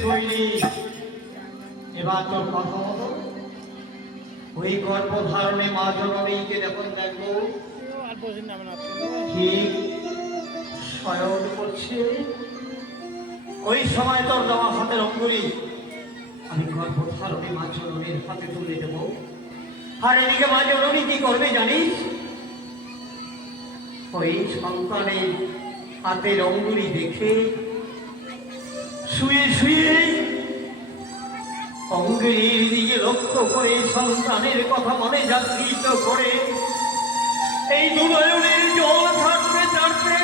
এসছে এবার তোর কথা মতো ওই গর্ভধারণে মা জননীকে যখন দেখব ওই সময় তোর দেওয়া হাতের অঙ্গুলি। আমি গর্ভধারণে মা জননীর হাতে তুলে দেব। আর এদিকে মা জননী কি করবে জানিস? ওই সন্তানের হাতের অঙ্গুলি দেখে শুয়ে শুয়ে অঙ্গুলির দিকে লক্ষ্য করে সন্তানের কথা মনে জাগৃত করে, এই দুনয়নের জল থাকতে থাকতে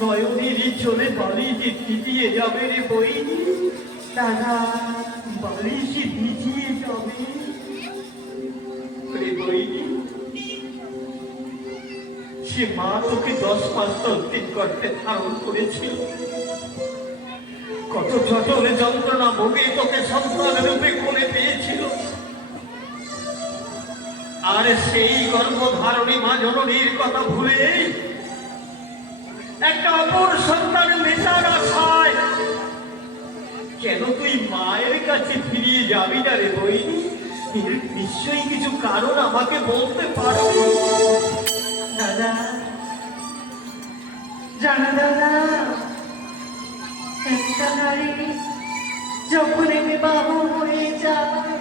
নয়নের চলে বালিশে ভিজিয়ে যাবে রে বই দাদা বালিশে ভিজিয়ে যাবে রে বই। সে মা তোকে দশ পাঁচ দশ দিন করতে ধারণ করেছিল। কত জটলে যন্ত্রণা ভোগে তোকে সন্তান রূপে কোলে পেয়েছিল? আর সেই গর্ভধারণী মা জননীর কথা ভুলে একটা অপর সন্তান মেটার আশায় কেন তুই মায়ের কাছে ফিরিয়ে যাবি না রে বই নিশ্চয়ই কিছু কারণ আমাকে বলতে পারবি। দাদা, জানো দাদা নারী যখন এনে বাবু হয়ে যায়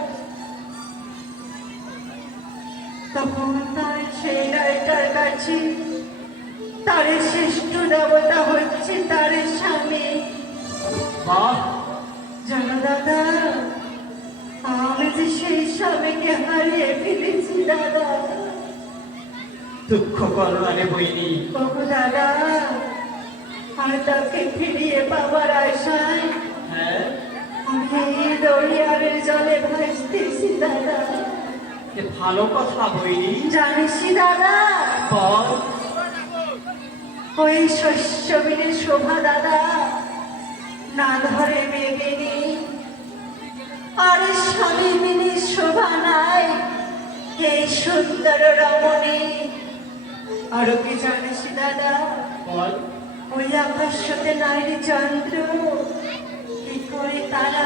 তখন তার সেই নারীটার কাছে তার শ্রেষ্ঠ দেবতা হচ্ছে তার স্বামী। জানো দাদা আমি যে সেই স্বামীকে হারিয়ে ফেলেছি দাদা। দুঃখ করলা রে বইনি বাবু দাদা আর তাকে ফিরিয়ে দাদা ভালো কথা বইনি জানিস দাদা। বল। ওই শস্যবিনের শোভা দাদা। না ধরে মেঘিনী আর স্বামী মিনি শোভা নাই। এই সুন্দর রমণী। আরও কি জানিস দাদা? বল। ওই আকাশতে নারী চন্দ্র। কি করে তারা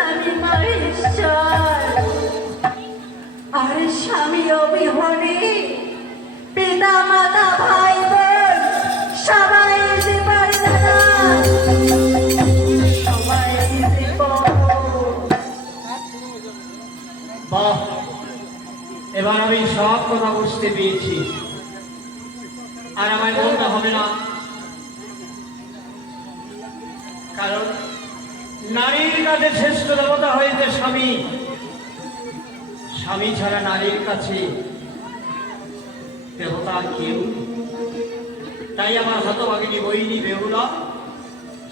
এবার আমি সব কথা বুঝতে পেরেছি। আর আমায় বলতে হবে না। কারণ নারীর কাছে শ্রেষ্ঠ দেবতা হয়েছে স্বামী স্বামী ছাড়া নারীর কাছে দেবতা আর কেউ, তাই আমার হতভাগিনী বইনি বেহুলা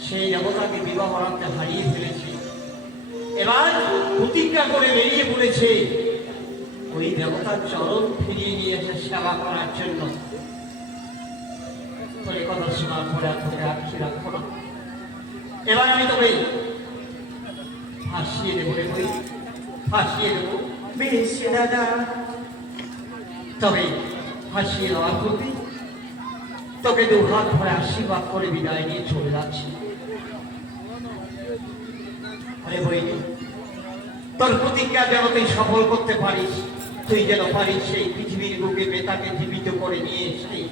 সেই দেবতাকে বিবাহ রাখতে হারিয়ে ফেলেছি। এবার প্রতিজ্ঞা করে বেরিয়ে পড়েছে। ওই দেবতার চরণ ফিরিয়ে নিয়ে এসে সেবা করার জন্য। তোর কথা শোনার পরে আর তোকে না। এবার আমি তোকে ফাঁসিয়ে দেবো রে ফাঁসিয়ে দেবো। তবে ফাঁসিয়ে দেওয়ার পূর্বে তোকে দু হাত ধরে আশীর্বাদ করে বিদায় নিয়ে চলে যাচ্ছি। তোর প্রতিজ্ঞা যেন তুই সফল করতে পারিস, তুই যেন পারিস সেই পৃথিবীর বুকে বেতাকে জীবিত করে নিয়ে সেই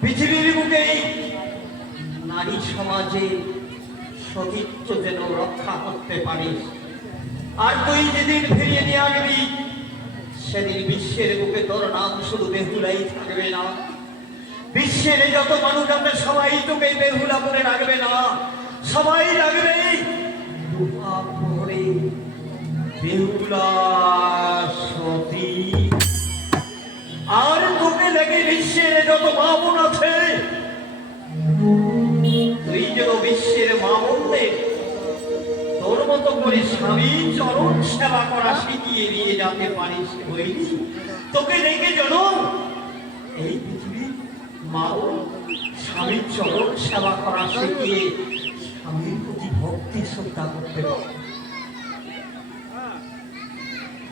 পৃথিবীর বুকে নারী সমাজে সতীত্ব যেন রক্ষা করতে পারিস। আর তুই যেদিন ফিরিয়ে নিয়ে আসবি, সেদিন বিশ্বের বুকে তোর নাম শুধু বেহুলাই থাকবে না। বিশ্বের যত মানুষ আমরা সবাই তোকে বেহুলা বলে রাখবে না। সবাই রাখবে বেহুলা সতী। আর তোকে লেগে বিশ্বের যত মা বোন আছে, তুই যেন বিশ্বের মা বোনদের তোর মতো করে স্বামী চরণ সেবা করা শিখিয়ে দিয়ে যেতে পারিস হইনি তোকে রেখে জনম এই পৃথিবীর মাও স্বামীর চরণ সেবা করা শিখিয়ে স্বামীর প্রতি ভক্তি শ্রদ্ধা করতে পারে।